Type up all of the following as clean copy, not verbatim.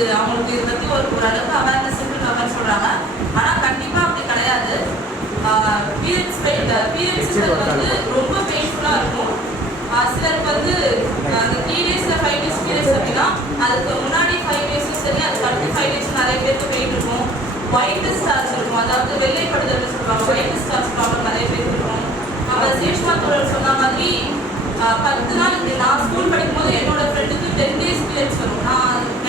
வந்துருச்சு, அவங்களுக்கு இதை பற்றி ஓரளவுக்கு அவேர்னஸ் இருக்குன்னு சொல்கிறாங்க. ஆனால் கண்டிப்பாக அப்படி கிடையாது. பீரியட்ஸ் வந்து ரொம்ப பெயின்ஃபுல்லாக இருக்கும். சிலருக்கு வந்து அந்த 3 days 5 days பீரியட்ஸ் அப்படின்னா அதுக்கு முன்னாடி 5 days சரி, அதுக்கு அடுத்து 5 days நிறைய பேருக்கு பெயின் இருக்கும். ஒயிட் ஸ்டார்ச் இருக்கும், அதாவது வெள்ளைப்படுதல் சொல்லுவாங்க. ஒயிட் ஸ்டார்ச் ப்ராப்ளம் நிறைய பேருக்கு இருக்கும். நம்ம சேஷ்மா தோழர் சொன்ன மாதிரி 10 நாள் நான் ஸ்கூல் படிக்கும்போது என்னோட ஃப்ரெண்டுக்கு 10 days பீரியட்ஸ் வரும்.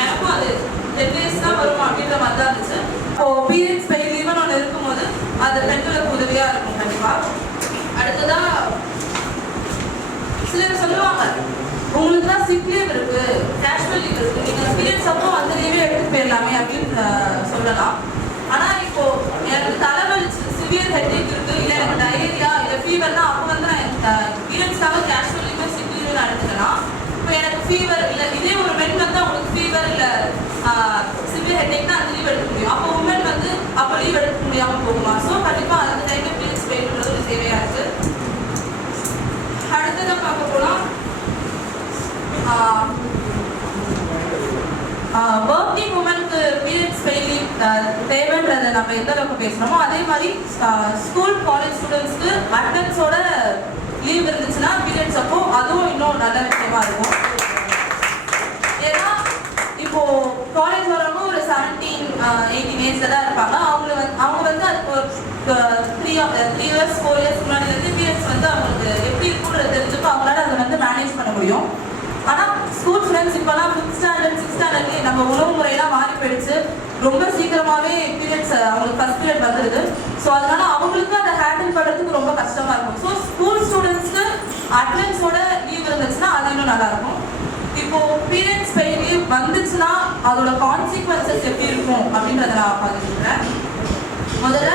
எனக்கும் அது 10 days தான் வரும் அப்படின்ற மாதிரி தான் இருந்துச்சு. இப்போ பீரியட்ஸ் பெயின் லீவன் ஒன்று இருக்கும்போது அது பெண்களுக்கு உதவியாக இருக்கும் கண்டிப்பாக. அடுத்ததாக சிலர் சொல்லுவாங்க, உங்களுக்கு தான் சிக் லீவ் இருக்கு, கேஷுவல் லீவ் இருக்கு, நீங்கள் பீரியட்ஸ் அப்போ அந்த லீவே எடுத்துட்டு போயிடலாமே அப்படின்னு சொல்லலாம். ஆனால் இப்போ எனக்கு தலைவலிச்சு சிவியர் ஹெட்டேக் இருக்கு, இல்லை எனக்கு டயரியா இல்லை ஃபீவர்னா அப்போ வந்து நான் பீரியட்ஸ்க்காக கேஷுவல் லீவ் சிக் லீவ் நான் எடுத்துக்கலாம். இப்போ எனக்கு ஃபீவர் இல்லை, இதே ஒரு பெண் வந்து அவங்களுக்கு ஃபீவர் இல்லை சிவியர் ஹெட்டேக்னா அந்த லீவ் எடுக்க முடியும். அப்போ உமன் வந்து அப்போ லீவ் எடுக்க முடியாமல் போகுமா? ஸோ கண்டிப்பாக அந்த டைமில் பீரியட்ஸ் பெயின்ன்றது ஒரு தேவையாக இருக்குது. அடுத்ததாக பார்க்க போனால் ஒர்க்கிங் உமனுக்கு பீரியட்ஸ் பெயின் லீவ் தேவைன்றதை நம்ம எந்த அளவுக்கு பேசுகிறோமோ அதே மாதிரி ஸ்கூல் காலேஜ் ஸ்டூடெண்ட்ஸ்க்கு அட்டெண்டன்ஸோட லீவ் இருந்துச்சுன்னா பீரியட்ஸ் அப்போ அதுவும் இன்னும் நல்ல விஷயமா இருக்கும். ஏன்னா இப்போ காலேஜ் வரவங்க ஒரு 17-18 ஏஜ்ல தான் இருப்பாங்க. அவங்க வந்து அதுக்கு ஒரு 3 years 4 years முன்னாடிலேருந்து பீரியட்ஸ் வந்து அவங்களுக்கு எப்படி இருக்குன்றது தெரிஞ்சுப்போ அவங்களால அதை வந்து மேனேஜ் பண்ண முடியும். ஆனால் ஸ்கூல் ஸ்டூடெண்ட்ஸ் இப்போலாம் 5th standard 6th standardலேயே நம்ம உணவு முறையெல்லாம் மாறி போயிடுச்சு. ரொம்ப சீக்கிரமாகவே பீரியட்ஸ் அவங்களுக்கு ஃபர்ஸ்ட் பீரியட் வந்துடுது. ஸோ அதனால அவங்களுக்கு அதை ஹேண்டில் பண்ணுறதுக்கு ரொம்ப கஷ்டமாக இருக்கும். ஸோ ஸ்கூல் ஸ்டூடெண்ட்ஸ்க்கு அட்டெண்டன்ஸோட லீவ் இருந்துச்சுன்னா அது இன்னும் நல்லாயிருக்கும். இப்போ பீரியட்ஸ் பெயின் லீவ் வந்துச்சுன்னா அதோட கான்சிக்வன்சஸ் எப்படி இருக்கும் அப்படின்றத நான் பார்த்துக்கிறேன். முதல்ல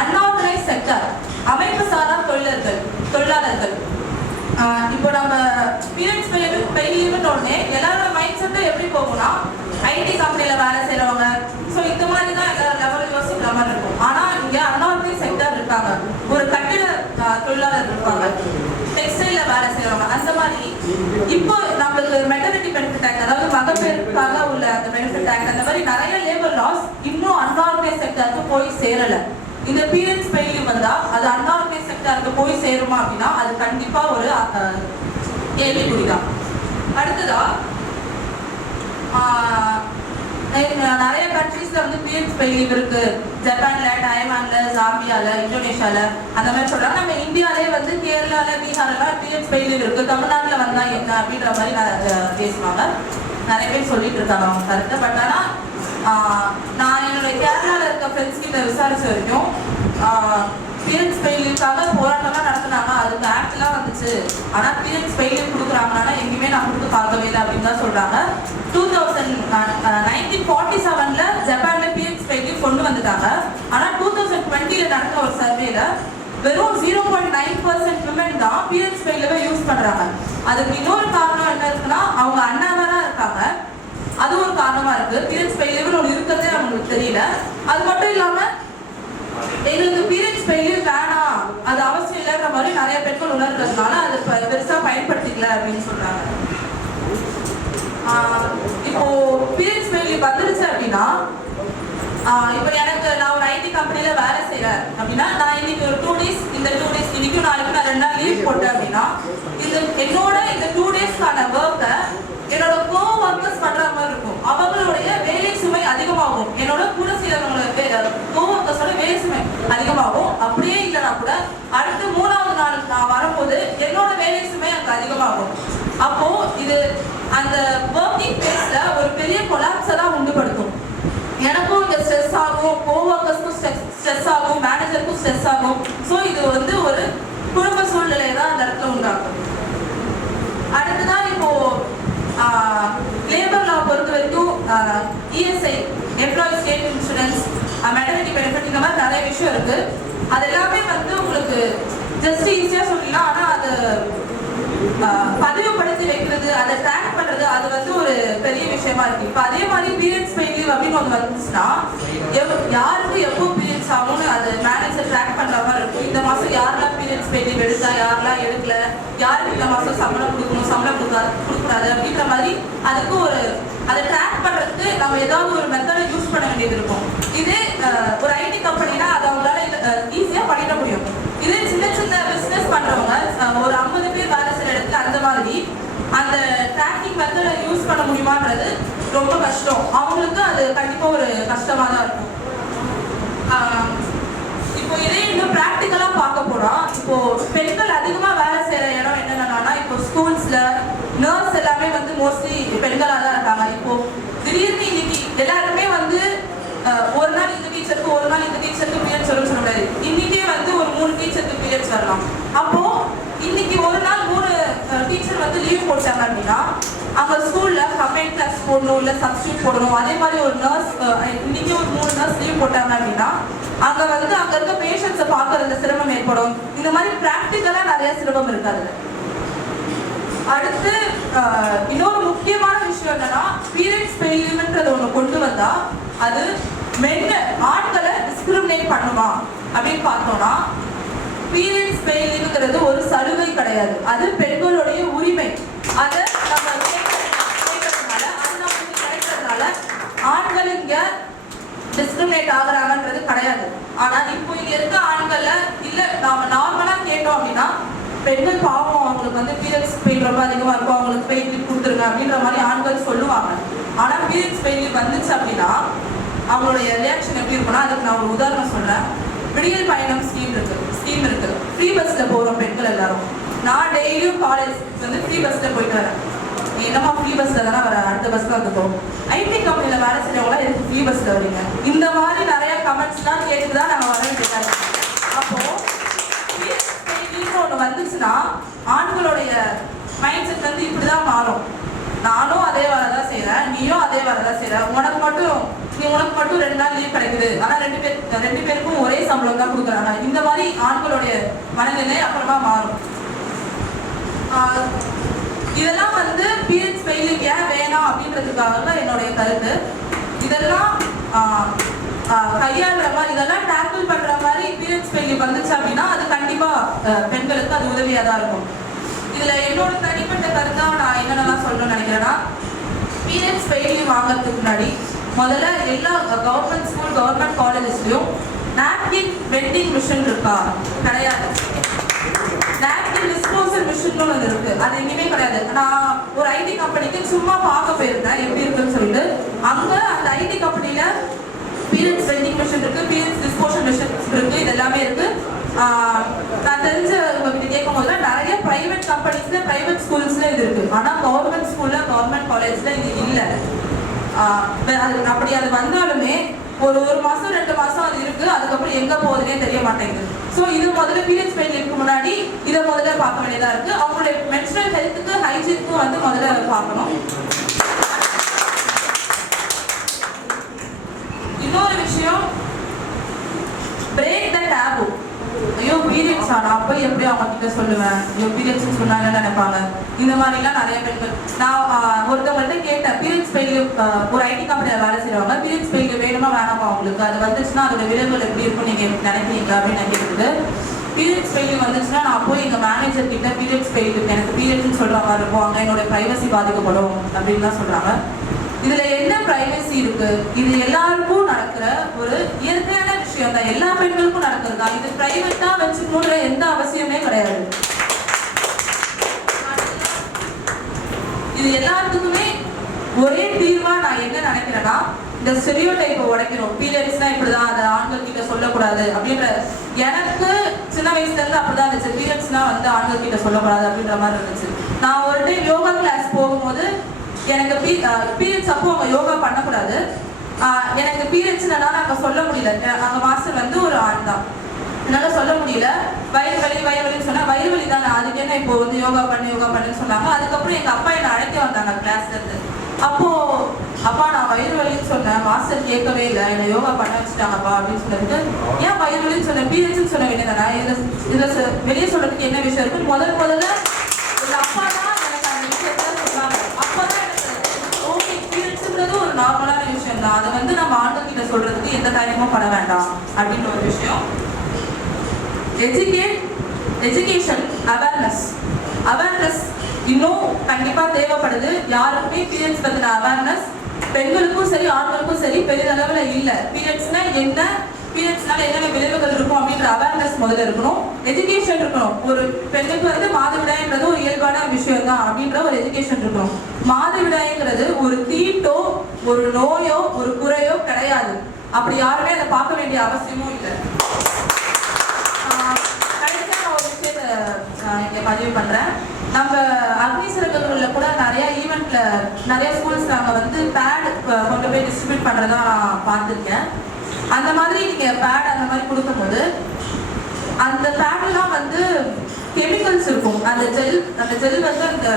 அன்ஆர்கனைஸ்ட் செக்டர், அமைப்பு சாரா தொழிலாளர்கள். இப்போ நம்ம பீரியட்ஸ் பெயின் லீவ்னு உடனே எல்லாரோட மைண்ட் செட்டும் எப்படி போகும்னா ஐடி கம்பெனியில் வேலை செய்கிறவங்க, ஸோ இந்த மாதிரி தான் எல்லாரும் லெவலில் யோசிக்கிற மாதிரி இருக்கும். ஆனால் இங்கே அன்ஆர்கனைஸ்ட் செக்டர் இருக்காங்க, ஒரு கட்டிட தொழிலாளர் இருப்பாங்க, டெக்ஸ்டைலில் வேலை செய்கிறவங்க, அந்த மாதிரி. இப்போ நம்மளுக்கு மெட்டர்னிட்டி பெனிஃபிட் ஆக்ட், அதாவது மகப்பேறுக்காக உள்ள அந்த பெனிஃபிட் ஆக்ட், அந்த மாதிரி நிறைய லேபர் லாஸ் இன்னும் அன்ஆர்கனைஸ்ட் செக்டருக்கு போய் சேரலை. இந்த பீரியட்ஸ் பெயின் லீவ் வந்தால் அது அன்ஆர்கனைஸ்ட் செக்டருக்கு போய் சேருமா அப்படின்னா அது கண்டிப்பாக ஒரு கேள்விக்குறி தான். அடுத்ததா நிறைய கண்ட்ரீஸ்ல வந்து பீரியட்ஸ் பெயின் லீவ் இருக்கு. ஜப்பான்ல, டைவான்ல, ஜாம்பியால, இந்தோனேஷியால அந்த மாதிரி சொல்றாங்க. நம்ம இந்தியாலே வந்து கேரளால, பீகார்ல பீரியட்ஸ் பெயின் லீவ் இருக்கு. தமிழ்நாட்டில் வந்தா என்ன அப்படின்ற மாதிரி பேசுவாங்க. நிறைய பேர் சொல்லிட்டு இருக்காங்க அவங்க கருத்தை. பட் ஆனால் நான் என்னுடைய கேரளாவில் இருக்க ஃப்ரெண்ட்ஸ் கிட்ட விசாரிச்ச வரைக்கும் பீரியட்ஸ் பெயின் லீவுக்காக போராட்டம்லாம் நடத்தினாங்க, அதுக்கு ஆக்ட்லாம் வந்துச்சு. ஆனால் பீரியட்ஸ் பெயின் லீவ் கொடுக்குறாங்கன்னா எங்கேயுமே நான் கொடுத்து பார்க்கவே இல்லை அப்படின்னு தான் சொல்கிறாங்க. 1947 ஜப்பான்ல பீரியட்ஸ் பெயின் லீவ் கொண்டு வந்துட்டாங்க. ஆனால் 2020 நடந்த ஒரு சர்வேல வெறும் 0.9% விமன் தான் பீரியட்ஸ் பெயின் லீவை யூஸ் பண்ணுறாங்க. அதுக்கு இன்னொரு காரணம் என்ன இருக்குன்னா அவங்க அன்அவேராக இருக்காங்க. அது ஒரு காரணமா இருக்கு. பீரியட்ஸ் பெயின் லீவ் ஒன்று இருக்கிறதே அவங்களுக்கு தெரியல. அது மட்டும் இல்லாம எங்களுக்கு பீரியட்ஸ் பெயின் லீவ் வேணாம், அது அவசியம் இல்லைன்ற மாதிரி நிறைய பெண்கள் உணர்றதுனால அது பெருசா பயன்படுத்திக்கல அப்படின்னு சொல்றாங்க. இப்போ பீரியட்ஸ் பெயின் லீவ் வந்துருச்சு அப்படின்னா இப்போ நான் ஒரு ஐடி கம்பெனில வேலை செய்யறேன் அப்படின்னா நான் இன்னைக்கு ஒரு 2 days, இந்த 2 days இன்னைக்கும் நாளைக்கு நான் 2 நாள் லீவ் போட்டேன் அப்படின்னா என்னோட இந்த 2 daysக்கான ஒர்க்கை என்னோட கோவொர்க்கர்ஸ் பண்ற மாதிரி இருக்கும். அவங்களுடைய வேலை சுமை அதிகமாகும். என்னோட கூட சிலவங்களோட கோவொர்க்கர்ஸோட வேலை சுமை அதிகமாகும். அப்படியே இல்லைன்னா கூட அடுத்து 3வது நாள் நான் வரும்போது என்னோட வேலை சுமை அங்கே அதிகமாகும். அப்போ இது அந்த ஒர்க்கிங் பிளேஸ்ல ஒரு பெரிய கொலாப்ஸை தான் உண்டுபடுத்தும். எனக்கும் இங்கே ஸ்ட்ரெஸ் ஆகும், கோவொர்க்கர்ஸ்க்கும் ஸ்ட்ரெஸ் ஆகும், மேனேஜருக்கும் ஸ்ட்ரெஸ் ஆகும். ஸோ இது வந்து ஒரு குடும்ப சூழ்நிலையை தான் அந்த இடத்துல உண்டாகும். அடுத்ததான் இப்போ லேபர் லா பொறுத்த வரைக்கும் ESI, employee state insurance, maternity benefit, இந்த மாதிரி நிறைய விஷயம் இருக்கு. அது எல்லாமே வந்து உங்களுக்கு ஜஸ்ட் ஈஸியாக சொல்லிடலாம். ஆனால் அது பதிவுபடுத்தி வைக்கிறது, அதை ட்ராக் பண்றது, அது வந்து ஒரு பெரிய விஷயமா இருக்கு. இப்போ அதே மாதிரி பீரியட்ஸ் பெயின் லீவ் அப்படின்னு ஒன்று வந்துச்சுன்னா யாருக்கு எப்போ பீரியட்ஸ் ஆகும்னு அது மேனேஜர் ட்ராக் பண்ற மாதிரி இருக்கும். இந்த மாசம் யாரெல்லாம் பீரியட்ஸ் பெயின் லீவ் எடுத்தா, யாரெல்லாம் எடுக்கல, யாருக்கு இந்த மாசம் சம்பளம் கொடுக்கணும், சம்பளம் கொடுக்கூடாது அப்படின்ற மாதிரி அதுக்கு ஒரு அதை ட்ராக் பண்றதுக்கு நம்ம ஏதாவது ஒரு மெத்தடை யூஸ் பண்ண வேண்டியது இருக்கும். இதே ஒரு ஐடி கம்பெனினா அதை அவங்களால ஈஸியாக பண்ணிட முடியும். இதே சின்ன சின்ன பிஸ்னஸ் பண்ணுறவங்க ஒரு 50 பேர் வேலை செய்கிற இடத்துல அந்த மாதிரி அந்த ட்ராக்கிங் மெத்தடை யூஸ் பண்ண முடியுமான்றது ரொம்ப கஷ்டம். அவங்களுக்கு அது கண்டிப்பாக ஒரு கஷ்டமாக தான் இருக்கும். இப்போ இதே இன்னும் ப்ராக்டிக்கலாக பார்க்க போனால், இப்போ பெண்கள் அதிகமாக வேலை செய்கிற இடம் என்னென்னா, இப்போ ஸ்கூல்ஸில் நர்ஸ் எல்லாமே வந்து மோஸ்ட்லி பெண்களாக தான் இருக்காங்க. இப்போ திடீர்னு இன்னைக்கு எல்லாருமே வந்து ஒரு நாள் இந்த டீச்சருக்கு ஒரு நாள் இந்த டீச்சருக்கு பீரியட்ஸ் வரும்னு சொல்ல முடியாது. இன்னைக்கே வந்து ஒரு 3 டீச்சருக்கு பீரியட்ஸ் வரலாம். அப்போ இன்னைக்கு ஒரு நாள் 3 டீச்சர் வந்து லீவ் போட்டாங்க அப்படின்னா அவங்க ஸ்கூல்ல கம்பைன் கிளாஸ் போடணும், இல்லை சப்ஸ்டியூட் போடணும். அதே மாதிரி ஒரு நர்ஸ் இன்னைக்கு ஒரு 3 நர்ஸ் லீவ் போட்டாங்க அப்படின்னா அங்க வந்து அங்க இருக்க பேஷண்ட்ஸை பார்க்கறதுல சிரமம் ஏற்படும். இந்த மாதிரி பிராக்டிக்கலா நிறைய சிரமம் இருக்காது. அடுத்து இன்னொரு முக்கியமான விஷயம் என்னன்னா, பீரியட்ஸ் பெயின்ன்றது ஒண்ணு கொண்டு வந்தா அது ஆண்களை டிஸ்கிரிமினேட் பண்ணுமா அப்படின்னு பார்த்தோம்னா, பீரியட்ஸ் பெயின்ங்கிறது ஒரு சலுகை கிடையாது, அது பெண்களுடைய உரிமை. அதை நம்ம கேட்கறதுனால அது நமக்கு கிடைக்கிறதுனால ஆண்கள் இங்க டிஸ்கிரிமினேட் ஆகுறாங்கன்றது கிடையாது. ஆனா இப்போ இங்க இருக்க ஆண்கள்ல இல்ல நாம நார்மலா கேட்டோம் அப்படின்னா பெண்கள் பாவம், அவங்களுக்கு வந்து பீரியட்ஸ் பெயின் ரொம்ப அதிகமா இருக்கும், அவங்களுக்கு பெயின் லீவ் கொடுத்துருங்க அப்படின்ற மாதிரி ஆண்கள் சொல்லுவாங்க. ஆனா பீரியட்ஸ் பெயின் லீவ் வந்துச்சு அப்படின்னா அவங்களுடைய ரியாக்ஷன் எப்படி இருக்குன்னா, அதுக்கு நான் ஒரு உதாரணம் சொல்றேன். விடியல் பயணம் ஸ்கீம் இருக்கு. ஃப்ரீ பஸ்ல போறோம் பெண்கள் எல்லாரும். நான் டெய்லியும் காலேஜ் வந்து ஃப்ரீ பஸ்ல போயிட்டு வரேன். என்னமா ஃப்ரீ பஸ்ல தானே வர, அடுத்த பஸ்ல வந்துட்டோம். ஐடி கம்பெனில வேலை செய்யறவங்களா எதுக்கு ஃப்ரீ பஸ்ல வரீங்க? இந்த மாதிரி நிறைய கமெண்ட்ஸ்லாம் கேட்டுதான் நாங்க வர வேண்டியது. அப்போ ஒண்ணு வந்துச்சுன்னா ஆண்களுடைய மைண்ட் செட் வந்து இப்படிதான் மாறும். நானும் அதே வரதான் செய்யறேன், நீயும் அதே வரதான் செய்யற, உனக்கு மட்டும் 2 நாள் லீவ் கிடைக்குது, ஆனா ரெண்டு பேருக்கும் ஒரே சம்பளம் தான் கொடுக்குறாங்க. இந்த மாதிரி ஆண்களுடைய மனநிலை அப்புறமா மாறும். இதெல்லாம் வந்து பீரியட்ஸ் பெயின் ஏன் வேணாம் அப்படின்றதுக்காக என்னுடைய கருத்து. இதெல்லாம் கையாளுற மாதிரி, இதெல்லாம் டேக்கிள் பண்ற மாதிரி பீரியட்ஸ் பெயின் வந்துச்சு அப்படின்னா அது கண்டிப்பா பெண்களுக்கு அது உதவியா தான் இருக்கும். இதுல என்னோட தனிப்பட்ட கருத்தா நான் என்னென்னலாம் சொல்லணும்னு நினைக்கிறேன்னா, பீரியட்ஸ் பெயின் வாங்கறதுக்கு முன்னாடி முதல்ல எல்லா கவர்மெண்ட் ஸ்கூல் கவர்மெண்ட் காலேஜஸ்லயும் நாப்கின் வெண்டிங் மிஷின் இருக்கா? கிடையாது. நாப்கின் டிஸ்போசல் மிஷின் ஒன்று இருக்கு, அது எங்கேயுமே கிடையாது. நான் ஒரு ஐடி கம்பெனிக்கு சும்மா பார்க்க போயிருந்தேன் எப்படி இருக்குன்னு சொல்லிட்டு. அங்க அந்த ஐடி கம்பெனில பீரியட்ஸ் வெண்டிங் மிஷின் இருக்கு, பீரியட்ஸ் டிஸ்போசல் மிஷின் இருக்கு, இது எல்லாமே இருக்கு. நான் தெரிஞ்ச உங்ககிட்ட கேட்கும் போது நிறைய பிரைவேட் கம்பெனிஸ்ல பிரைவேட் ஸ்கூல்ஸ்ல இது இருக்கு. ஆனா கவர்மெண்ட் ஸ்கூல்ல கவர்மெண்ட் காலேஜ்ல இது இல்லை. அப்படி அது வந்தாலுமே ஒரு மாசம் 2 மாசம் அது இருக்கு, அதுக்கப்புறம் எங்க போகுதுன்னே தெரிய மாட்டேங்குது. ஸோ இது முதல்ல பீரியட்ஸ் பெயின் இருக்கு முன்னாடி இதை முதல்ல பார்க்க வேண்டியதா இருக்கு. அவங்களுடைய மென்ஸ்ட்ரல் ஹெல்த்துக்கு ஹைஜீனுக்கும் வந்து முதல்ல பார்க்கணும். இன்னொரு விஷயம், பிரேக் த டேபு. ஐயோ பீரியட்ஸ் நான் போய் எப்படி அவங்க கிட்ட சொல்லுவேன், ஐயோ பீரியட்ஸ் சொன்னா என்ன நினைப்பாங்க, இந்த மாதிரிலாம் நிறைய பெண்கள். நான் ஒருத்தவங்கள்ட்ட கேட்டேன், பீரியட்ஸ் பெயின் ஒரு ஐடி கம்பெனியில் வேலை செய்வாங்க, பீரியட்ஸ் பெயின் வேணுமா வேணாமா அவங்களுக்கு, அது வந்துச்சுன்னா அதோட விளைவுகள் எப்படி இருக்கும் நீங்க நினைக்கிறீங்க அப்படின்னு நான் கேட்டுட்டு, பீரியட்ஸ் பெயின் வந்துச்சுன்னா நான் போய் எங்க மேனேஜர் கிட்ட பீரியட்ஸ் பெயின் எனக்கு பீரியட்ஸ்ன்னு சொல்ற மாதிரி இருக்கும், அங்கே என்னோட பிரைவசி பாதிக்கப்படும் அப்படின்னு தான் சொல்றாங்க. இதுல என்ன பிரைவசி இருக்கு? இது எல்லாருக்கும் நடக்கிற ஒரு இயற்கையான விஷயம் தான், எல்லா பெண்களுக்கும் நடக்கிறதா. இது பிரைவேட்டா வச்சுக்கணுன்ற எந்த அவசியமே கிடையாது. இது எல்லாத்துக்குமே ஒரே தீர்வா நான் என்ன நினைக்கிறேன்னா, இந்த ஸ்டெரியோடைப்பை உடைக்கணும். பீரியட்ஸ்னா இப்படிதான், அதை ஆண்கள் கிட்ட சொல்லக்கூடாது அப்படின்ற. எனக்கு சின்ன வயசுல இருந்து அப்படிதான் இருந்துச்சு, பீரியட்ஸ்னா வந்து ஆண்கள் கிட்ட சொல்லக்கூடாது அப்படின்ற மாதிரி இருந்துச்சு. நான் ஒரு டைம் யோகா கிளாஸ் போகும்போது எனக்கு பீரியட்ஸ் அப்போ அவங்க யோகா பண்ணக்கூடாது, எனக்கு பீரியட்ஸ் அங்கே சொல்ல முடியல. அங்கே மாஸ்டர் வந்து ஒரு ஆண் தான், என்னால் சொல்ல முடியல. வயிறு வலின்னு சொன்னால் வயிறு வலி தானே, அதுக்கு என்ன இப்போ வந்து யோகா பண்ணுன்னு சொன்னாங்க. அதுக்கப்புறம் எங்கள் அப்பா என்னை அழைக்க வந்தாங்க கிளாஸ்ல இருந்து. அப்போ அப்பா நான் வயிறு வலின்னு சொன்னேன், மாஸ்டர் கேட்கவே இல்லை, என்னை யோகா பண்ண வச்சுட்டாங்கப்பா அப்படின்னு சொல்லிட்டு. ஏன் வயிறு வலின்னு சொன்னேன், பீரியட்ஸ்ன்னு சொல்ல வேண்டியதானே, இதில் வெளியே சொல்றதுக்கு என்ன விஷயம் இருக்கு? முதல்ல எங்கள் அப்பா தான் எனக்கு அந்த விஷயத்த சொன்னாங்க. அப்போதான் ஓகே பீரியட்ஸ்ன்றது ஒரு நார்மலான விஷயம் தான், அதை வந்து நம்ம ஆண்கள் கிட்ட சொல்றதுக்கு எந்த தைரியமும் பட வேண்டாம் அப்படின்ற ஒரு விஷயம். எஜுகேஷன் அவேர்னஸ் இன்னும் கண்டிப்பா தேவைப்படுது. யாருக்குமே பீரியட்ஸ் பத்தின அவேர்னஸ் பெண்களுக்கும் சரி ஆண்களுக்கும் சரி பெரிதளவில் இல்லை. பீரியட்ஸ்னா என்ன, பீரியட்ஸ்னால என்னென்ன விளைவுகள் இருக்கும் அப்படின்ற அவேர்னஸ் முதல்ல இருக்கணும், எஜுகேஷன் இருக்கணும். ஒரு பெண்ணுக்கு வந்து மாதவிடாய்ன்றது ஒரு இயல்பான விஷயம் தான் அப்படின்ற ஒரு எஜுகேஷன் இருக்கணும். மாதவிடாய்ங்கிறது ஒரு தீட்டோ ஒரு நோயோ ஒரு குறையோ கிடையாது. அப்படி யாருமே அதை பார்க்க வேண்டிய அவசியமும் இல்லை. கடைசியாக நான் ஒரு விஷயத்தை இங்கே பதிவு பண்ணுறேன். நம்ம அக்னி சிறகுகளில் கூட நிறைய ஈவெண்ட்ல நிறைய ஸ்கூல்ஸ் நாங்கள் வந்து பேட் கொண்டு போய் டிஸ்ட்ரிபியூட் பண்ணுறதா நான் பார்த்துருக்கேன். அந்த மாதிரி நீங்கள் பேட் அந்த மாதிரி கொடுக்கும்போது அந்த பேட்லாம் வந்து கெமிக்கல்ஸ் இருக்கும். அந்த ஜெல் வந்து அந்த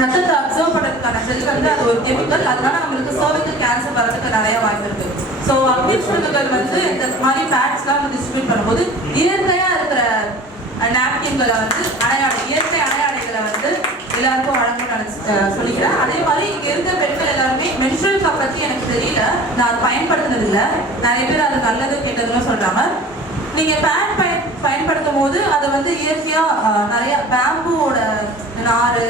ரத்தத்தை அப்சர்வ் பண்ணுறதுக்கான ஜெல் வந்து அது ஒரு கெமிக்கல். அதனால நம்மளுக்கு சர்விக்கல் கேன்சர் வரதுக்கு நிறைய வாய்ப்பு இருக்கு. ஸோ அக்னி சிறகுகள் வந்து இந்த மாதிரி பேட்ஸ்லாம் வந்து டிஸ்ட்ரிபியூட் பண்ணும்போது இயற்கையாக இருக்கிற நாப்கின்களை வந்து இயற்கை அணையாடைகளை வந்து எல்லாருக்கும் வழங்கணும்னு சொல்லிக்கிறேன். அதே மாதிரி இங்க இருக்க பெண்கள் எல்லாருமே மென்ஸ்ட்ரல் கப் பத்தி எனக்கு தெரியல, நான் அதை பயன்படுத்தினது இல்லை. நிறைய பேர் அது நல்லது கெட்டதுன்னு சொல்றாங்க. நீங்க பேட் பயன்படுத்தும் போது அதை வந்து இயற்கையா நிறைய பேம்பூவோட நாறு,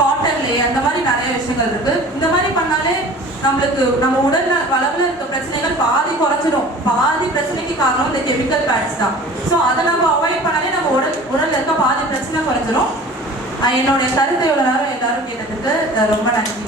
காட்டன்லே அந்த மாதிரி நிறைய விஷயங்கள் இருக்கு. இந்த மாதிரி பண்ணாலே நம்மளுக்கு நம்ம உடல் அளவில் இருக்க பிரச்சனைகள் பாதி குறைச்சிடும். பாதி பிரச்சனைக்கு காரணம் இந்த கெமிக்கல் பேட்ஸ் தான். ஸோ அதை நம்ம அவாய்ட் பண்ணாலே நம்ம உடல்ல இருக்க பாதி பிரச்சனை குறைச்சிடும். என்னுடைய கருத்தை இவ்வளோ நேரம் எல்லாரும் கேட்டதுக்கு ரொம்ப நன்றி.